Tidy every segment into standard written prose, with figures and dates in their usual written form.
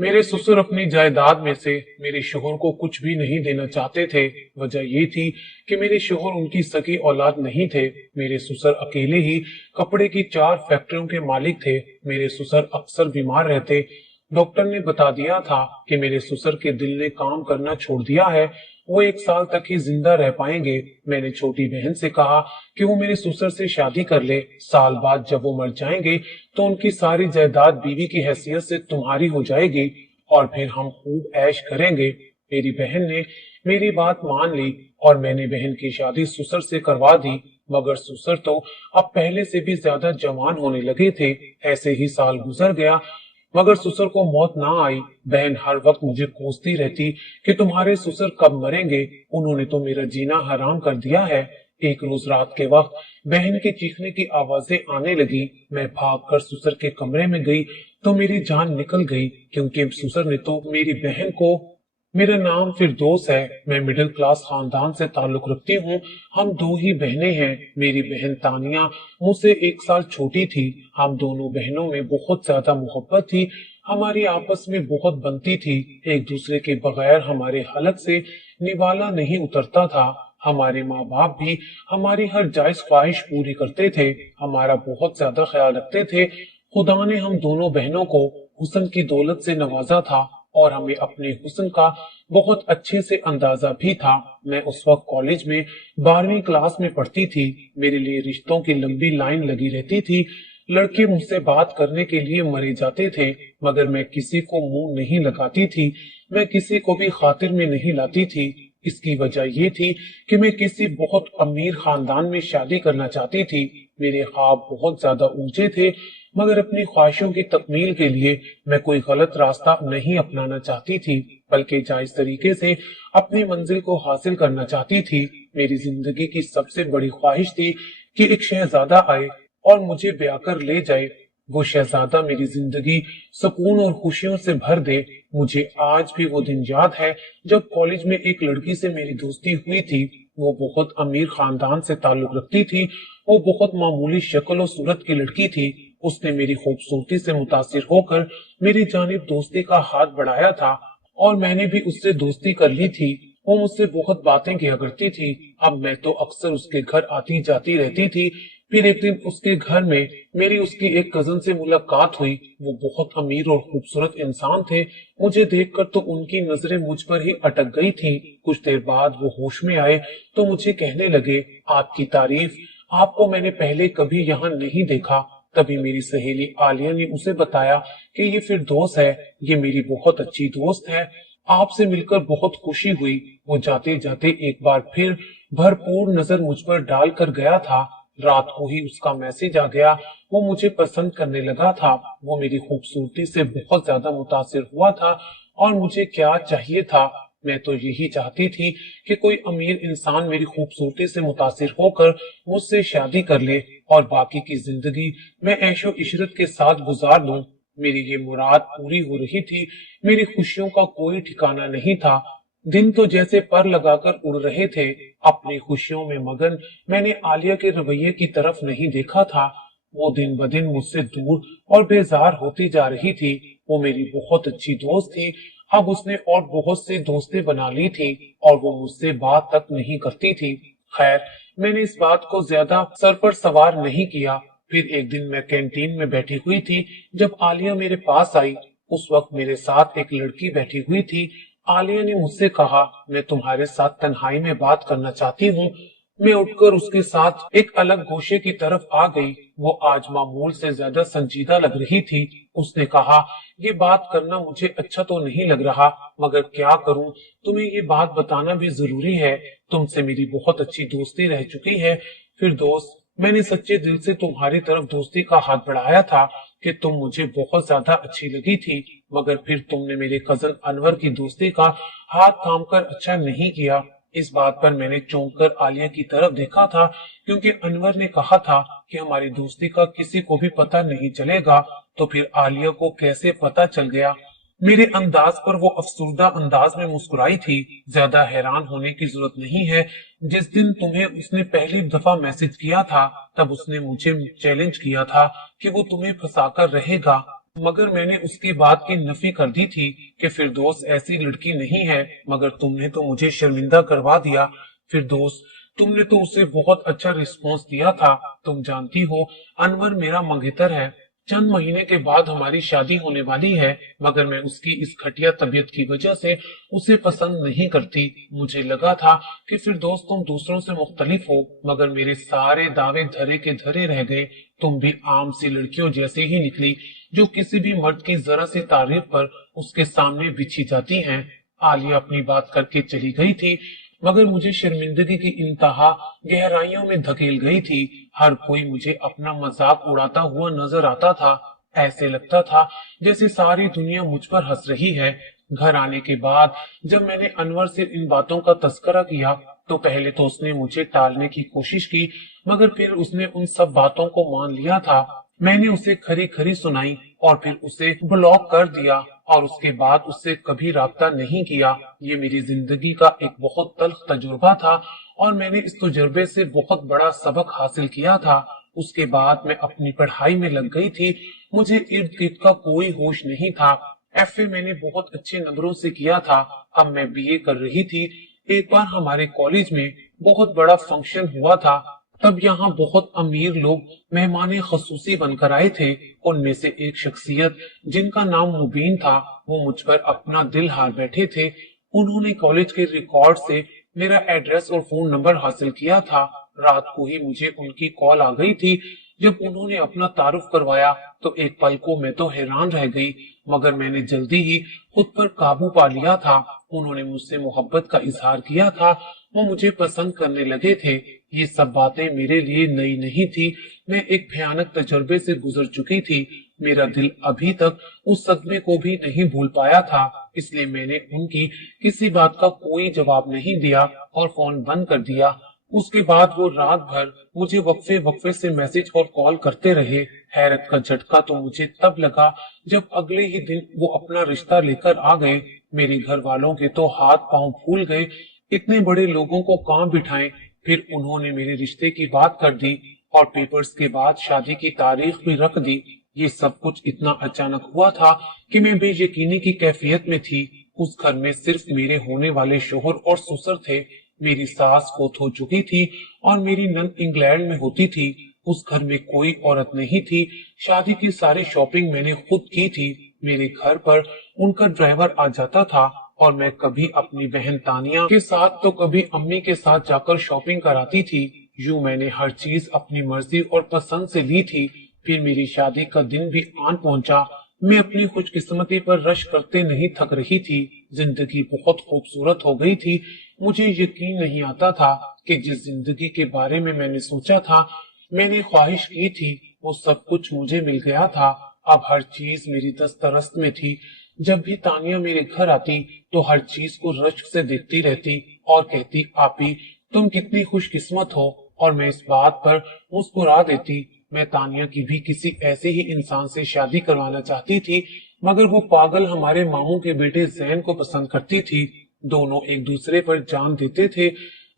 मेरे ससुर अपनी जायदाद में से मेरे शोहर को कुछ भी नहीं देना चाहते थे। वजह ये थी कि मेरे शोहर उनकी सगी औलाद नहीं थे। मेरे ससुर अकेले ही कपड़े की 4 फैक्ट्रियों के मालिक थे। मेरे ससुर अक्सर बीमार रहते। डॉक्टर ने बता दिया था कि मेरे ससुर के दिल ने काम करना छोड़ दिया है, वो 1 साल तक ही जिंदा रह पाएंगे। मैंने छोटी बहन से कहा कि वो मेरे ससुर से शादी कर ले। साल बाद जब वो मर जाएंगे तो उनकी सारी जायदाद बीवी की हैसियत से तुम्हारी हो जाएगी और फिर हम खूब ऐश करेंगे। मेरी बहन ने मेरी बात मान ली और मैंने बहन की शादी ससुर से करवा दी। मगर ससुर तो अब पहले से भी ज्यादा जवान होने लगे थे। ऐसे ही साल गुजर गया मगर ससुर को मौत ना आई। बहन हर वक्त मुझे कोसती रहती कि तुम्हारे ससुर कब मरेंगे, उन्होंने तो मेरा जीना हराम कर दिया है। एक रोज रात के वक्त बहन के चीखने की आवाजें आने लगी। मैं भागकर ससुर के कमरे में गई तो मेरी जान निकल गई, क्योंकि ससुर ने तो मेरी बहन को। मेरा नाम फिरदौस है। मैं मिडिल क्लास खानदान से ताल्लुक रखती हूँ। हम 2 ही बहनें हैं। मेरी बहन तानिया मुझसे 1 साल छोटी थी। हम दोनों बहनों में बहुत ज्यादा मोहब्बत थी। हमारी आपस में बहुत बनती थी। एक दूसरे के बगैर हमारे हलक से निवाला नहीं उतरता था। हमारे माँ बाप भी हमारी हर जायज ख्वाहिश पूरी करते थे, हमारा बहुत ज्यादा ख्याल रखते थे। खुदा ने हम दोनों बहनों को हुस्न की दौलत से नवाजा था और हमें अपने हुस्न का बहुत अच्छे से अंदाजा भी था। मैं उस वक्त कॉलेज में 12वीं क्लास में पढ़ती थी। मेरे लिए रिश्तों की लंबी लाइन लगी रहती थी। लड़के मुझसे बात करने के लिए मरे जाते थे, मगर मैं किसी को मुंह नहीं लगाती थी। मैं किसी को भी खातिर में नहीं लाती थी। इसकी वजह ये थी कि मैं किसी बहुत अमीर खानदान में शादी करना चाहती थी। मेरे ख्वाब बहुत ज्यादा ऊंचे थे, मगर अपनी ख्वाहिशों की तकमील के लिए मैं कोई गलत रास्ता नहीं अपनाना चाहती थी, बल्कि जायज तरीके से अपनी मंजिल को हासिल करना चाहती थी। मेरी जिंदगी की सबसे बड़ी ख्वाहिश थी कि एक शहजादा आए और मुझे ब्याह कर ले जाए। वो शहजादा मेरी जिंदगी सुकून और खुशियों से भर दे। मुझे आज भी वो दिन याद है जब कॉलेज में एक लड़की से मेरी दोस्ती हुई थी। वो बहुत अमीर खानदान से ताल्लुक रखती थी। वो बहुत मामूली शक्ल और सूरत की लड़की थी। उसने मेरी खूबसूरती से मुतासिर होकर मेरी जानिब दोस्ती का हाथ बढ़ाया था और मैंने भी उससे दोस्ती कर ली थी। वो मुझसे बहुत बातें किया करती थी। अब मैं तो अक्सर उसके घर आती जाती रहती थी। फिर एक दिन उसके घर में मेरी उसकी एक कजन से मुलाकात हुई। वो बहुत अमीर और खूबसूरत इंसान थे। मुझे देखकर तो उनकी नजरें मुझ पर ही अटक गई थी। कुछ देर बाद वो होश में आए तो मुझे कहने लगे, आपकी तारीफ, आपको मैंने पहले कभी यहाँ नहीं देखा। तभी मेरी सहेली आलिया ने उसे बताया कि ये फिरदौस है, ये मेरी बहुत अच्छी दोस्त है, आपसे मिलकर बहुत खुशी हुई। वो जाते जाते एक बार फिर भरपूर नजर मुझ पर डाल कर गया था। रात को ही उसका मैसेज आ गया। वो मुझे पसंद करने लगा था। वो मेरी खूबसूरती से बहुत ज्यादा मुतासिर हुआ था और मुझे क्या चाहिए था, मैं तो यही चाहती थी कि कोई अमीर इंसान मेरी खूबसूरती से मुतासिर होकर मुझसे शादी कर ले और बाकी की जिंदगी मैं ऐशो इशरत के साथ गुजार लूं। मेरी ये मुराद पूरी हो रही थी। मेरी खुशियों का कोई ठिकाना नहीं था। दिन तो जैसे पर लगाकर उड़ रहे थे। अपनी खुशियों में मगन मैंने आलिया के रवैये की तरफ नहीं देखा था। वो दिन ब दिन मुझसे दूर और बेजार होती जा रही थी। वो मेरी बहुत अच्छी दोस्त थी। अब उसने और बहुत से दोस्तें बना ली थी और वो मुझसे बात तक नहीं करती थी। खैर, मैंने इस बात को ज्यादा सर पर सवार नहीं किया। फिर एक दिन मैं कैंटीन में बैठी हुई थी जब आलिया मेरे पास आई। उस वक्त मेरे साथ एक लड़की बैठी हुई थी। आलिया ने मुझसे कहा, मैं तुम्हारे साथ तन्हाई में बात करना चाहती हूँ। मैं उठकर उसके साथ एक अलग गोशे की तरफ आ गई। वो आज मामूल से ज्यादा संजीदा लग रही थी। उसने कहा, ये बात करना मुझे अच्छा तो नहीं लग रहा, मगर क्या करूं, तुम्हें ये बात बताना भी जरूरी है। तुमसे मेरी बहुत अच्छी दोस्ती रह चुकी है। फिर दोस्त, मैंने सच्चे दिल से तुम्हारी तरफ दोस्ती का हाथ बढ़ाया था कि तुम मुझे बहुत ज्यादा अच्छी लगी थी, मगर फिर तुमने मेरे कजन अनवर की दोस्ती का हाथ थाम कर अच्छा नहीं किया। इस बात पर मैंने चौंक कर आलिया की तरफ देखा था, क्योंकि अनवर ने कहा था कि हमारी दोस्ती का किसी को भी पता नहीं चलेगा। तो फिर आलिया को कैसे पता चल गया? मेरे अंदाज पर वो अफसुर्दा अंदाज में मुस्कुराई थी। ज्यादा हैरान होने की जरूरत नहीं है। जिस दिन तुम्हें उसने पहली दफा मैसेज किया था, तब उसने मुझे चैलेंज किया था कि वो तुम्हें फंसाकर रहेगा। मगर मैंने उसकी बात की नफी कर दी थी कि फिरदौस ऐसी लड़की नहीं है, मगर तुमने तो मुझे शर्मिंदा करवा दिया। फिरदौस, तुमने तो उसे बहुत अच्छा रिस्पॉन्स दिया था। तुम जानती हो अनवर मेरा मंगेतर है। चंद महीने के बाद हमारी शादी होने वाली है, मगर मैं उसकी इस घटिया तबीयत की वजह से उसे पसंद नहीं करती। मुझे लगा था कि फिरदौस तुम दूसरों से मुख्तलिफ हो, मगर मेरे सारे दावे धरे के धरे रह गए। तुम भी आम सी लड़कियों जैसे ही निकली, जो किसी भी मर्द की जरा सी तारीफ पर उसके सामने बिछी जाती हैं। आलिया अपनी बात करके चली गई थी, मगर मुझे शर्मिंदगी की इंतहा गहराइयों में धकेल गई थी। हर कोई मुझे अपना मजाक उड़ाता हुआ नजर आता था। ऐसे लगता था जैसे सारी दुनिया मुझ पर हंस रही है। घर आने के बाद जब मैंने अनवर से इन बातों का तस्करा किया, तो पहले तो उसने मुझे टालने की कोशिश की, मगर फिर उसने उन सब बातों को मान लिया था। मैंने उसे खरी खरी सुनाई और फिर उसे ब्लॉक कर दिया, और उसके बाद उससे कभी राब्ता नहीं किया। ये मेरी जिंदगी का एक बहुत तल्ख तजुर्बा था, और मैंने इस तजुर्बे से बहुत बड़ा सबक हासिल किया था। उसके बाद मैं अपनी पढ़ाई में लग गई थी। मुझे इर्द गिर्द का कोई होश नहीं था। एफए मैंने बहुत अच्छे नंबरों से किया था। अब मैं बीए कर रही थी। एक बार हमारे कॉलेज में बहुत बड़ा फंक्शन हुआ था। तब यहाँ बहुत अमीर लोग मेहमान खसूसी बनकर आए थे। उनमें से एक शख्सियत जिनका नाम मुबीन था, वो मुझ पर अपना दिल हार बैठे थे। उन्होंने कॉलेज के रिकॉर्ड से मेरा एड्रेस और फोन नंबर हासिल किया था। रात को ही मुझे उनकी कॉल आ गई थी। जब उन्होंने अपना तारुफ करवाया तो एक पल को मैं तो हैरान रह गई, मगर मैंने जल्दी ही खुद पर काबू पा लिया था। उन्होंने मुझसे मोहब्बत का इजहार किया था। वो मुझे पसंद करने लगे थे। ये सब बातें मेरे लिए नई नहीं थी। मैं एक भयानक तजुर्बे से गुजर चुकी थी। मेरा दिल अभी तक उस सदमे को भी नहीं भूल पाया था। इसलिए मैंने उनकी किसी बात का कोई जवाब नहीं दिया और फोन बंद कर दिया। उसके बाद वो रात भर मुझे वक्फे वक्फे से मैसेज और कॉल करते रहे। हैरत का झटका तो मुझे तब लगा जब अगले ही दिन वो अपना रिश्ता लेकर आ गए। मेरे घर वालों के तो हाथ पांव फूल गए। इतने बड़े लोगों को कहाँ बिठाएं। फिर उन्होंने मेरे रिश्ते की बात कर दी और पेपर्स के बाद शादी की तारीख भी रख दी। ये सब कुछ इतना अचानक हुआ था कि मैं बेयकीनी की कैफियत में थी। उस घर में सिर्फ मेरे होने वाले शोहर और ससुर थे। मेरी सास फौत हो चुकी थी और मेरी नंद इंग्लैंड में होती थी। उस घर में कोई औरत नहीं थी। शादी की सारी शॉपिंग मैंने खुद की थी। मेरे घर पर उनका ड्राइवर आ जाता था और मैं कभी अपनी बहन तानिया के साथ तो कभी अम्मी के साथ जाकर शॉपिंग कराती थी। यूं मैंने हर चीज अपनी मर्जी और पसंद से ली थी। फिर मेरी शादी का दिन भी आन पहुंचा। मैं अपनी खुशकिस्मती पर रश करते नहीं थक रही थी। जिंदगी बहुत खूबसूरत हो गई थी। मुझे यकीन नहीं आता था कि जिस जिंदगी के बारे में मैंने सोचा था, मैंने ख्वाहिश की थी, वो सब कुछ मुझे मिल गया था। अब हर चीज मेरी दस्तरस्त में थी। जब भी तानिया मेरे घर आती तो हर चीज को रश्क से देखती रहती और कहती, आपी तुम कितनी खुशकिस्मत हो, और मैं इस बात पर मुस्कुरा देती। मैं तानिया की भी किसी ऐसे ही इंसान से शादी करवाना चाहती थी, मगर वो पागल हमारे मामू के बेटे जैन को पसंद करती थी। दोनों एक दूसरे पर जान देते थे।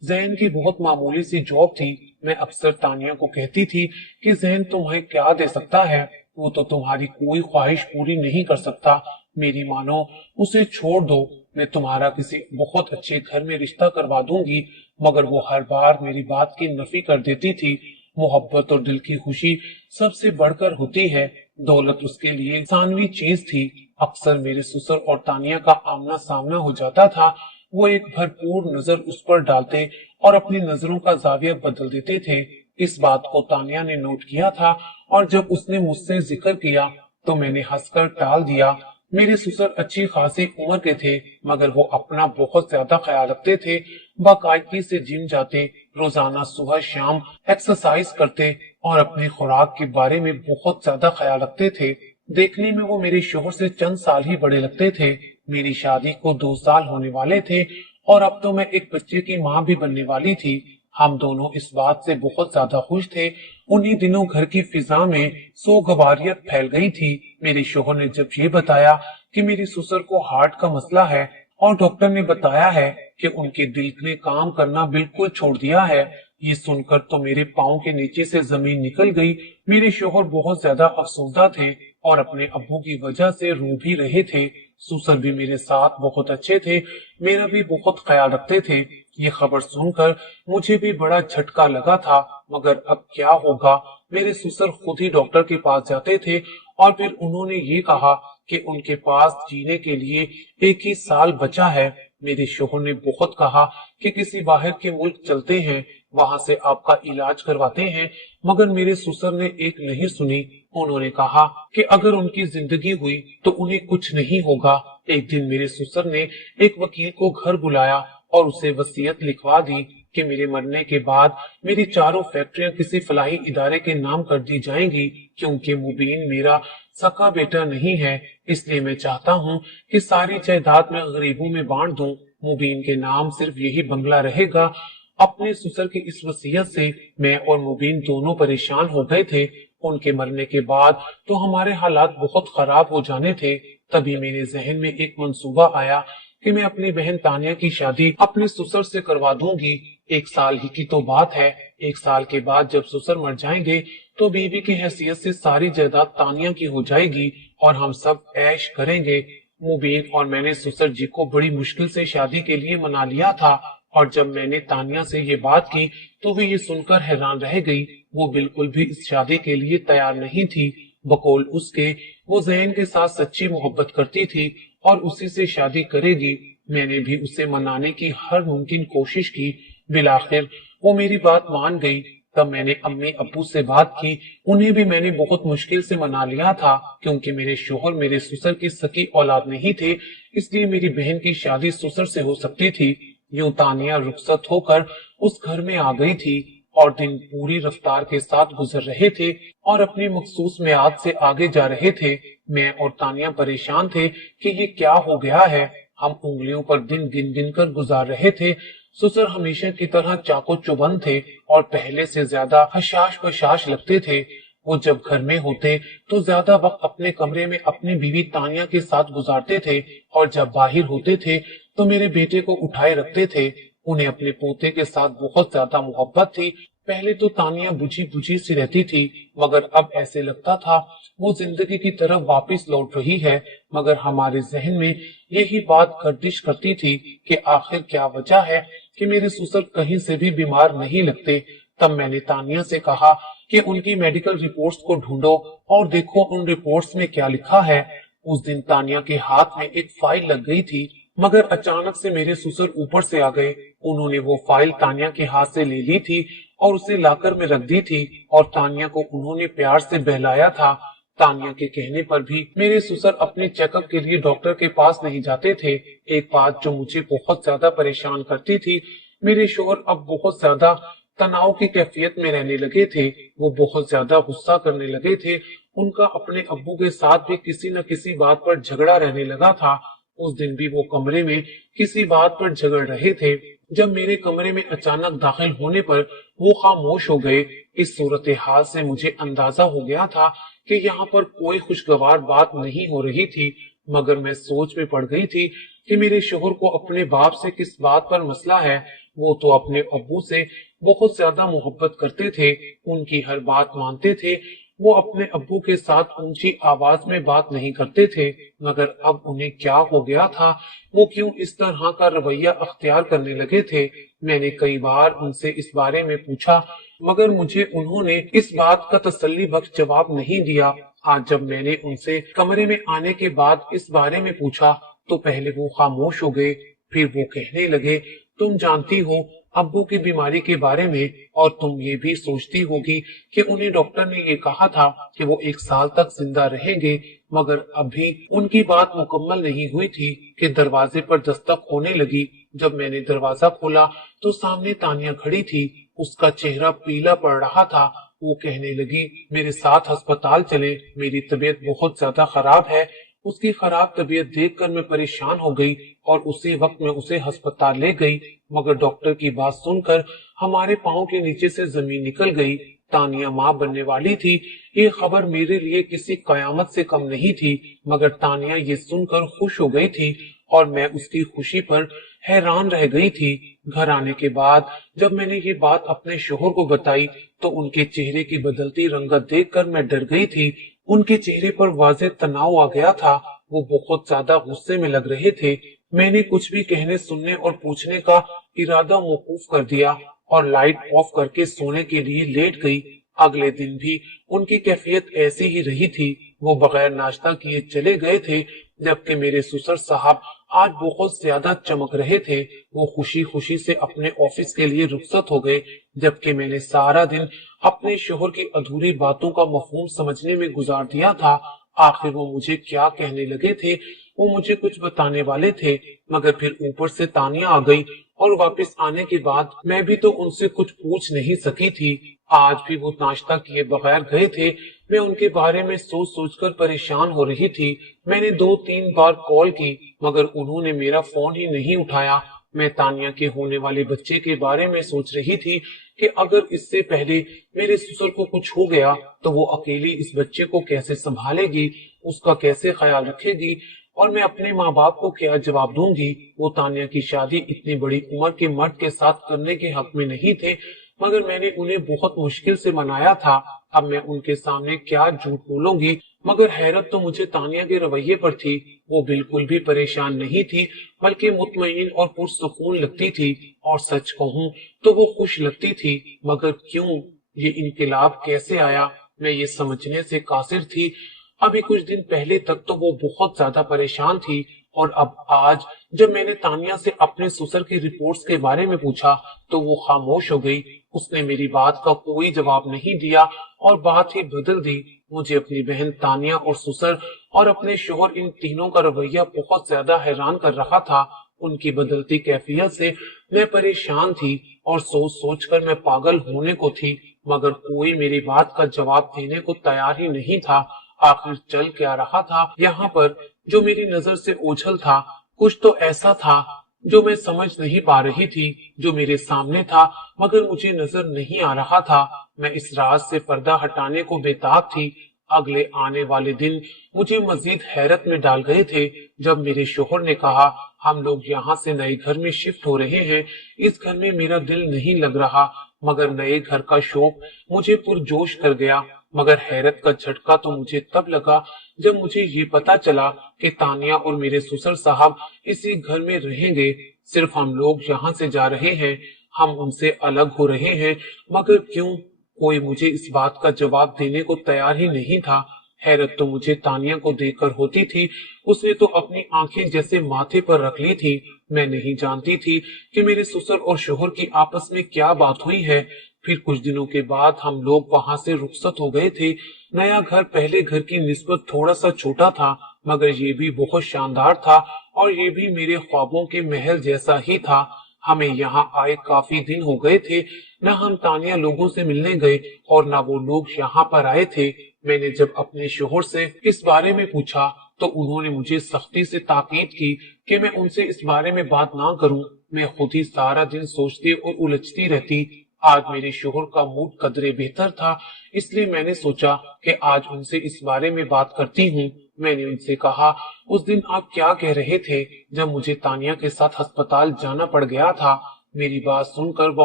जैन की बहुत मामूली सी जॉब थी। मैं अक्सर तानिया को कहती थी कि जैन तुम्हें क्या दे सकता है, वो तो तुम्हारी कोई ख्वाहिश पूरी नहीं कर सकता। मेरी मानो, उसे छोड़ दो, मैं तुम्हारा किसी बहुत अच्छे घर में रिश्ता करवा दूंगी। मगर वो हर बार मेरी बात की नफी कर देती थी। मोहब्बत और दिल की खुशी सबसे बढ़कर होती है। दौलत उसके लिए सानवी चीज थी। अक्सर मेरे ससुर और तानिया का आमना सामना हो जाता था। वो एक भरपूर नजर उस पर डालते और अपनी नजरों का जाविया बदल देते थे। इस बात को तानिया ने नोट किया था, और जब उसने मुझसे जिक्र किया तो मैंने हंसकर टाल दिया। मेरे ससुर अच्छी खासी उम्र के थे, मगर वो अपना बहुत ज्यादा ख्याल रखते थे। बाकायदगी से जिम जाते, रोजाना सुबह शाम एक्सरसाइज करते और अपने खुराक के बारे में बहुत ज्यादा ख्याल रखते थे। देखने में वो मेरे शोहर से चंद साल ही बड़े लगते थे। मेरी शादी को 2 साल होने वाले थे और अब तो मैं एक बच्चे की माँ भी बनने वाली थी। हम दोनों इस बात से बहुत ज्यादा खुश थे। उन्हीं दिनों घर की फिजा में सोगवारियत फैल गई थी। मेरे शोहर ने जब ये बताया कि मेरी ससुर को हार्ट का मसला है और डॉक्टर ने बताया है कि उनके दिल ने काम करना बिल्कुल छोड़ दिया है, ये सुनकर तो मेरे पाँव के नीचे से जमीन निकल गई। मेरे शोहर बहुत ज्यादा अफसोसदा थे। और अपने अब्बू की वजह से रो भी रहे थे। ससुर भी मेरे साथ बहुत अच्छे थे, मेरा भी बहुत ख्याल रखते थे। ये खबर सुनकर मुझे भी बड़ा झटका लगा था, मगर अब क्या होगा। मेरे ससुर खुद ही डॉक्टर के पास जाते थे और फिर उन्होंने ये कहा कि उनके पास जीने के लिए 1 ही साल बचा है। मेरे शोहर ने बहुत कहा कि किसी बाहर के मुल्क चलते हैं, वहां से आपका इलाज करवाते हैं, मगर मेरे ससुर ने एक नहीं सुनी। उन्होंने कहा कि अगर उनकी जिंदगी हुई तो उन्हें कुछ नहीं होगा। एक दिन मेरे ससुर ने एक वकील को घर बुलाया और उसे वसीयत लिखवा दी कि मेरे मरने के बाद मेरी चारों फैक्ट्रियां किसी फलाही इदारे के नाम कर दी जाएंगी, क्योंकि मुबीन मेरा सका बेटा नहीं है। इसलिए मैं चाहता हूँ कि सारी जायदाद मैं गरीबों में बांट दूं। मुबीन के नाम सिर्फ यही बंगला रहेगा। अपने ससुर की इस वसीयत से मैं और मुबीन दोनों परेशान हो गए थे। उनके मरने के बाद तो हमारे हालात बहुत खराब हो जाने थे। तभी मेरे जहन में एक मंसूबा आया कि मैं अपनी बहन तानिया की शादी अपने ससुर से करवा दूंगी। 1 साल ही की तो बात है। 1 साल के बाद जब ससुर मर जाएंगे तो बीवी की हैसियत से सारी जायदाद तानिया की हो जाएगी और हम सब ऐश करेंगे। मुबीन और मैंने ससुर जी को बड़ी मुश्किल से शादी के लिए मना लिया था, और जब मैंने तानिया से ये बात की तो वो ये सुनकर हैरान रह गई। वो बिल्कुल भी इस शादी के लिए तैयार नहीं थी। बकौल उसके वो ज़ैन के साथ सच्ची मोहब्बत करती थी और उसी से शादी करेगी। मैंने भी उसे मनाने की हर मुमकिन कोशिश की। बिलाखिर वो मेरी बात मान गई। तब मैंने अम्मी अब्बू से बात की। उन्हें भी मैंने बहुत मुश्किल से मना लिया था, क्योंकि मेरे शोहर मेरे ससुर की सकी औलाद नहीं थे, इसलिए मेरी बहन की शादी ससुर से हो सकती थी। यूं तानिया रुखसत होकर उस घर में आ गई थी और दिन पूरी रफ्तार के साथ गुजर रहे थे और अपनी मखसूस मियाद से आगे जा रहे थे। मैं और तानिया परेशान थे कि ये क्या हो गया है। हम उंगलियों पर दिन गिन गिन कर गुजार रहे थे। ससुर हमेशा की तरह चाको चुबंद थे और पहले से ज्यादा हशाश बशाश लगते थे। वो जब घर में होते तो ज्यादा वक्त अपने कमरे में अपनी बीवी तानिया के साथ गुजारते थे, और जब बाहर होते थे तो मेरे बेटे को उठाए रखते थे। उन्हें अपने पोते के साथ बहुत ज्यादा मोहब्बत थी। पहले तो तानिया बुझी बुझी सी रहती थी, मगर अब ऐसे लगता था वो जिंदगी की तरफ वापस लौट रही है। मगर हमारे जहन में यही बात गर्दिश करती थी कि आखिर क्या वजह है कि मेरे ससुर कहीं से भी बीमार नहीं लगते। तब मैंने तानिया से कहा कि उनकी मेडिकल रिपोर्ट्स को ढूंढो और देखो उन रिपोर्ट्स में क्या लिखा है। उस दिन तानिया के हाथ में एक फाइल लग गई थी, मगर अचानक से मेरे ससुर ऊपर से आ गए। उन्होंने वो फाइल तानिया के हाथ से ले ली थी और उसे लाकर में रख दी थी, और तानिया को उन्होंने प्यार से बहलाया था। तानिया के कहने पर भी मेरे ससुर अपने चेकअप के लिए डॉक्टर के पास नहीं जाते थे। एक बात जो मुझे बहुत ज्यादा परेशान करती थी, मेरे शोहर अब बहुत ज्यादा तनाव की कैफियत में रहने लगे थे। वो बहुत ज्यादा गुस्सा करने लगे थे। उनका अपने अब्बू के साथ भी किसी न किसी बात पर झगड़ा रहने लगा था। उस दिन भी वो कमरे में किसी बात पर झगड़ रहे थे। जब मेरे कमरे में अचानक दाखिल होने पर वो खामोश हो गए। इस सूरत हाल से मुझे अंदाजा हो गया था कि यहाँ पर कोई खुशगवार बात नहीं हो रही थी, मगर मैं सोच में पड़ गई थी कि मेरे शोहर को अपने बाप से किस बात पर मसला है। वो तो अपने अब्बू से बहुत ज्यादा मोहब्बत करते थे, उनकी हर बात मानते थे। वो अपने अब्बू के साथ ऊंची आवाज में बात नहीं करते थे, मगर अब उन्हें क्या हो गया था। वो क्यों इस तरह का रवैया अख्तियार करने लगे थे। मैंने कई बार उनसे इस बारे में पूछा, मगर मुझे उन्होंने इस बात का तसल्ली बख्श जवाब नहीं दिया। आज जब मैंने उनसे कमरे में आने के बाद इस बारे में पूछा तो पहले वो खामोश हो गए, फिर वो कहने लगे, तुम जानती हो अब्बू की बीमारी के बारे में, और तुम ये भी सोचती होगी कि उन्हें डॉक्टर ने ये कहा था कि वो 1 साल तक जिंदा रहेंगे, मगर अभी उनकी बात मुकम्मल नहीं हुई थी कि दरवाजे पर दस्तक होने लगी। जब मैंने दरवाजा खोला तो सामने तानिया खड़ी थी। उसका चेहरा पीला पड़ रहा था। वो कहने लगी, मेरे साथ अस्पताल चले, मेरी तबीयत बहुत ज्यादा खराब है। उसकी खराब तबीयत देखकर मैं परेशान हो गई और उसी वक्त मैं उसे अस्पताल ले गई, मगर डॉक्टर की बात सुनकर हमारे पांव के नीचे से जमीन निकल गई। तानिया माँ बनने वाली थी। ये खबर मेरे लिए किसी कयामत से कम नहीं थी, मगर तानिया ये सुनकर खुश हो गई थी और मैं उसकी खुशी पर हैरान रह गई थी। घर आने के बाद जब मैंने ये बात अपने शोहर को बताई तो उनके चेहरे की बदलती रंगत देखकर मैं डर गई थी। उनके चेहरे पर वाज़ेह तनाव आ गया था। वो बहुत ज्यादा गुस्से में लग रहे थे। मैंने कुछ भी कहने, सुनने और पूछने का इरादा मौकूफ कर दिया और लाइट ऑफ करके सोने के लिए लेट गई। अगले दिन भी उनकी कैफियत ऐसी ही रही थी। वो बगैर नाश्ता किए चले गए थे, जबकि मेरे ससुर साहब आज बहुत ज्यादा चमक रहे थे। वो खुशी खुशी से अपने ऑफिस के लिए रुखसत हो गए, जबकि मैंने सारा दिन अपने शोहर की अधूरी बातों का मफहूम समझने में गुजार दिया था। आखिर वो मुझे क्या कहने लगे थे? वो मुझे कुछ बताने वाले थे, मगर फिर ऊपर से तानिया आ गई और वापस आने के बाद मैं भी तो उनसे कुछ पूछ नहीं सकी थी। आज भी वो नाश्ता किए बगैर गए थे। मैं उनके बारे में सोच सोचकर परेशान हो रही थी। मैंने 2-3 बार कॉल की, मगर उन्होंने मेरा फोन ही नहीं उठाया। मैं तानिया के होने वाले बच्चे के बारे में सोच रही थी कि अगर इससे पहले मेरे ससुर को कुछ हो गया तो वो अकेली इस बच्चे को कैसे संभालेगी, उसका कैसे ख्याल रखेगी, और मैं अपने माँ बाप को क्या जवाब दूंगी। वो तानिया की शादी इतनी बड़ी उम्र के मर्द के साथ करने के हक में नहीं थे, मगर मैंने उन्हें बहुत मुश्किल से मनाया था। अब मैं उनके सामने क्या झूठ बोलूंगी। मगर हैरत तो मुझे तानिया के रवैये पर थी। वो बिल्कुल भी परेशान नहीं थी, बल्कि मुतमईन और पुरसुकून लगती थी, और सच कहूं तो वो खुश लगती थी। मगर क्यों, ये इनकलाब कैसे आया, मैं ये समझने से कासिर थी। अभी कुछ दिन पहले तक तो वो बहुत ज्यादा परेशान थी, और अब आज जब मैंने तानिया से अपने ससुर की रिपोर्ट्स के बारे में पूछा तो वो खामोश हो गई। उसने मेरी बात का कोई जवाब नहीं दिया और बात ही बदल दी। मुझे अपनी बहन तानिया और ससुर और अपने शोहर, इन तीनों का रवैया बहुत ज्यादा हैरान कर रहा था। उनकी बदलती कैफियत से मैं परेशान थी और सोच सोच कर मैं पागल होने को थी, मगर कोई मेरी बात का जवाब देने को तैयार ही नहीं था। आखिर चल क्या रहा था यहाँ पर जो मेरी नजर से ओझल था? कुछ तो ऐसा था जो मैं समझ नहीं पा रही थी, जो मेरे सामने था मगर मुझे नजर नहीं आ रहा था। मैं इस राज से पर्दा हटाने को बेताब थी। अगले आने वाले दिन मुझे मजीद हैरत में डाल गए थे, जब मेरे शोहर ने कहा, हम लोग यहाँ से नए घर में शिफ्ट हो रहे हैं। इस घर में मेरा दिल नहीं लग रहा, मगर नए घर का शौक मुझे पुरजोश कर गया। मगर हैरत का झटका तो मुझे तब लगा जब मुझे ये पता चला कि तानिया और मेरे ससुर साहब इसी घर में रहेंगे। सिर्फ हम लोग यहाँ से जा रहे हैं, हम उनसे अलग हो रहे हैं, मगर क्यों? कोई मुझे इस बात का जवाब देने को तैयार ही नहीं था। हैरत तो मुझे तानिया को देखकर होती थी। उसने तो अपनी आंखें जैसे माथे पर रख ली थी। मैं नहीं जानती थी कि मेरे ससुर और शोहर की आपस में क्या बात हुई है। फिर कुछ दिनों के बाद हम लोग वहां से रुखसत हो गए थे। नया घर पहले घर की निस्बत थोड़ा सा छोटा था, मगर ये भी बहुत शानदार था, और ये भी मेरे ख्वाबों के महल जैसा ही था। हमें यहाँ आए काफी दिन हो गए थे। न हम तानिया लोगों से मिलने गए और न वो लोग यहाँ पर आए थे। मैंने जब अपने शोहर से इस बारे में पूछा तो उन्होंने मुझे सख्ती से ताकीद की कि मैं उनसे इस बारे में बात ना करूं। मैं खुद ही सारा दिन सोचती और उलझती रहती। आज मेरे शोहर का मूड कदरे बेहतर था, इसलिए मैंने सोचा कि आज उनसे इस बारे में बात करती हूँ। मैंने उनसे कहा, उस दिन आप क्या कह रहे थे जब मुझे तानिया के साथ अस्पताल जाना पड़ गया था? मेरी बात सुनकर वो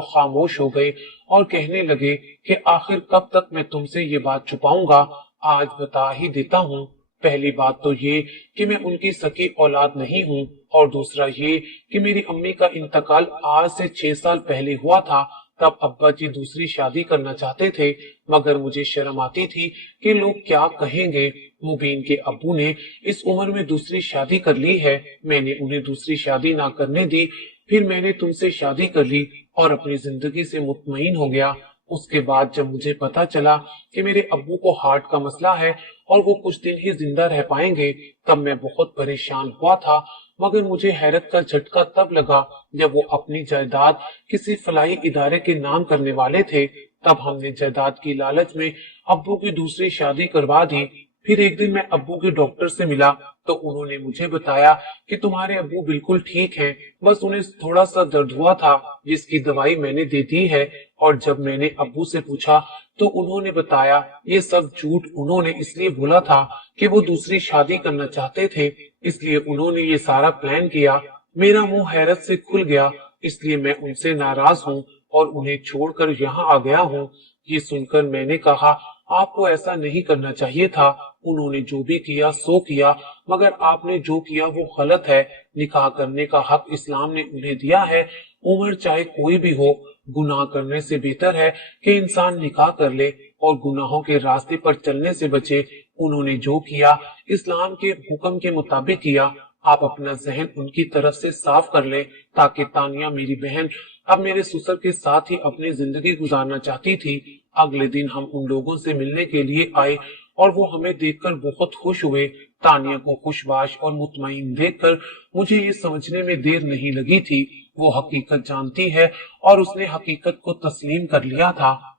खामोश हो गए और कहने लगे कि आखिर कब तक मैं तुमसे ये बात छुपाऊंगा। आज बता ही देता हूँ। पहली बात तो ये कि मैं उनकी सगी औलाद नहीं हूँ, और दूसरा ये कि मेरी अम्मी का इंतकाल आज से 6 साल पहले हुआ था। तब अब्बा जी दूसरी शादी करना चाहते थे, मगर मुझे शर्म आती थी कि लोग क्या कहेंगे। मुबीन के अब्बू ने इस उम्र में दूसरी शादी कर ली है। मैंने उन्हें दूसरी शादी ना करने दी। फिर मैंने तुमसे शादी कर ली और अपनी जिंदगी से मुतमईन हो गया। उसके बाद जब मुझे पता चला कि मेरे अब्बू को हार्ट का मसला है और वो कुछ दिन ही जिंदा रह पाएंगे, तब मैं बहुत परेशान हुआ था। मगर मुझे हैरत का झटका तब लगा जब वो अपनी जायदाद किसी फलाही इदारे के नाम करने वाले थे। तब हमने जायदाद की लालच में अब्बू की दूसरी शादी करवा दी। फिर एक दिन मैं अब्बू के डॉक्टर से मिला तो उन्होंने मुझे बताया कि तुम्हारे अब्बू बिल्कुल ठीक हैं, बस उन्हें थोड़ा सा दर्द हुआ था जिसकी दवाई मैंने दे दी है। और जब मैंने अब्बू से पूछा तो उन्होंने बताया ये सब झूठ उन्होंने इसलिए बोला था कि वो दूसरी शादी करना चाहते थे, इसलिए उन्होंने ये सारा प्लान किया। मेरा मुंह हैरत से खुल गया, इसलिए मैं उनसे नाराज हूँ और उन्हें छोड़कर यहाँ आ गया हूँ। ये सुनकर मैंने कहा, आपको ऐसा नहीं करना चाहिए था। उन्होंने जो भी किया सो किया, मगर आपने जो किया वो गलत है। निकाह करने का हक इस्लाम ने उन्हें दिया है। उम्र चाहे कोई भी हो, गुनाह करने से बेहतर है कि इंसान निकाह कर ले और गुनाहों के रास्ते पर चलने से बचे। उन्होंने जो किया इस्लाम के हुक्म के मुताबिक किया। आप अपना जहन उनकी तरफ से साफ कर ले, ताकि तानिया मेरी बहन अब मेरे ससुर के साथ ही अपनी जिंदगी गुजारना चाहती थी। अगले दिन हम उन लोगों से मिलने के लिए आए और वो हमें देखकर बहुत खुश हुए। तानिया को खुशबाश और मुतमईन देखकर मुझे ये समझने में देर नहीं लगी थी, वो हकीकत जानती है और उसने हकीकत को तस्लीम कर लिया था।